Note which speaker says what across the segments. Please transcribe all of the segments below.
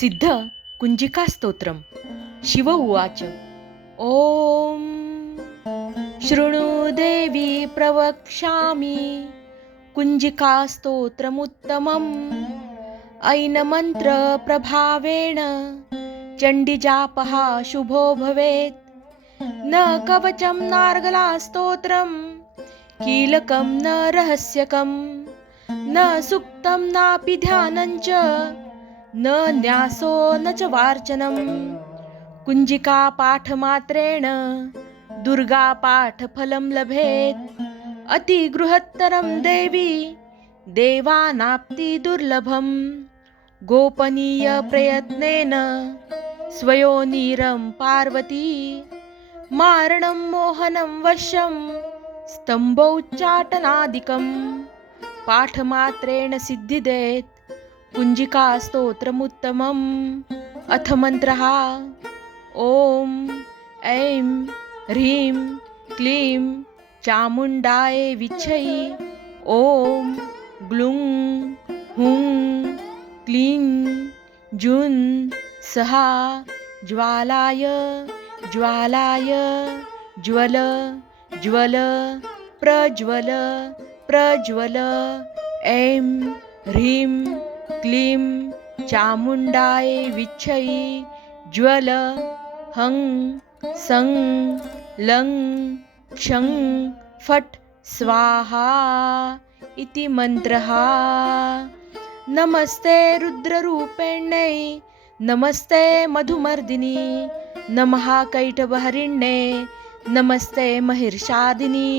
Speaker 1: सिद्ध कुञ्जिका स्तोत्रम. शिव उवाच. ॐ शृणु देवी प्रवक्ष्यामि. कुञ्जिकास्तोत्रमुत्तमम् ऐनमन्त्रप्रभावेण चण्डिजापः शुभो भवेत्. न कवचं नार्गलास्तोत्रं कीलकं न रहस्यकं न सुक्तं नापि ध्यानञ्च न न्यासो न च वार्चनं कुञ्जिका पाठमात्रेण दुर्गा पाठफलं लभेत्। अतिगृहत्तरं देवी देवानाप्ति दुर्लभं गोपनीयप्रयत्नेन स्वयोनिरं पार्वती। मारणं मोहनं वश्यं स्तम्भोच्चाटनादिकं पाठमात्रेण सिद्धिदेत्। कुञ्जिकास्तोत्रमुत्तमम् अथ मन्त्रः ॐ ऐं ह्रीं क्लीं चामुण्डाय विच्छै। ॐ ग्लुं हुं क्लीं जुन् सहा ज्वालाय ज्वालाय ज्वल ज्वल प्रज्वल प्रज्वल ऐं ह्रीं। क्लीं चामुण्डाय विच्छै ज्वल हं सं लं क्षं फट् स्वाहा इति मन्त्रः। नमस्ते रुद्ररूपेण्यै नमस्ते मधुमर्दिनी नमः कैटभहरिण्ये नमस्ते महिर्षादिनी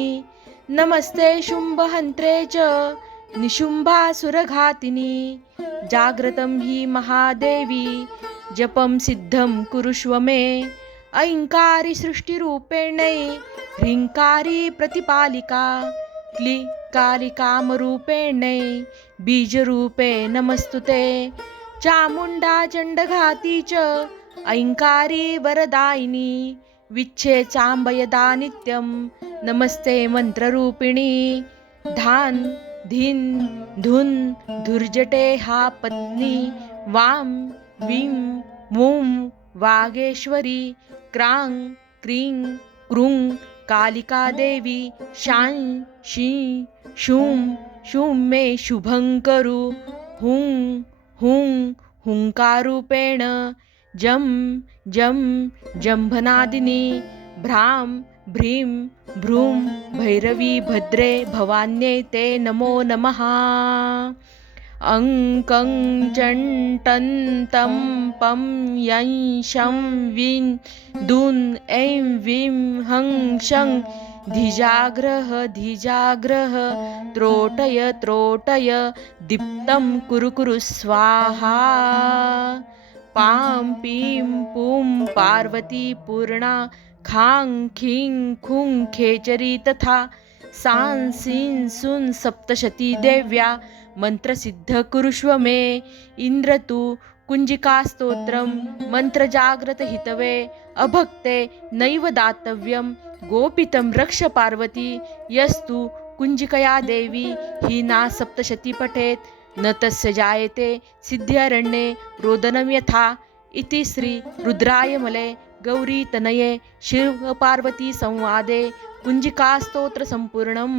Speaker 1: नमस्ते शुम्भहन्त्रे च निशुम्भासुरघातिनी जाग्रतं हि महादेवी जपं सिद्धं कुरुष्व मे ऐङ्कारी सृष्टिरूपेणै ह्रीङ्कारी प्रतिपालिका क्लिकालिकामरूपेणै बीजरूपे नमस्तु ते चामुण्डा चण्डघाती च ऐङ्कारी वरदायिनी विच्छे चाम्बयदा नित्यं नमस्ते मन्त्ररूपिणी धान् धिन् धुन् धुर्जटे हा पत्नी वां विं मुं वागेश्वरी क्रां क्रीं क्रूं कालिकादेवी शां शीं शूं शुं मे शुभङ्करु हुं हुं हुङ्कारूपेण जं जं जम्भनादिनी भ्रां भ्रीं भ्रूं भैरवी भद्रे भवान्यै ते नमो नमः। अङ्कं चण्टं तं पं यं शं विं दुन् ऐं विं हं शं। धिजाग्रह धिजाग्रह त्रोटय त्रोटय दीप्तं कुरु कुरु स्वाहा। पां पीं पुं पार्वती पूर्णा खां खीं खुंग खेचरी तथा सां सीं सुन सप्तशती देव्या मन्त्रसिद्ध कुरुष्व मे इन्द्र तु कुञ्जिकास्तोत्रं मन्त्रजाग्रतहितवे अभक्ते नैव दातव्यं गोपितं रक्ष पार्वती यस्तु कुञ्जिकया देवी हीना सप्तशती पठेत् न तस्य जायते सिद्ध्यरण्ये रोदनं यथा इति श्री रुद्रायमले गौरीतनये शिवपार्वतीसंवादे कुञ्जिकास्तोत्रसम्पूर्णम्।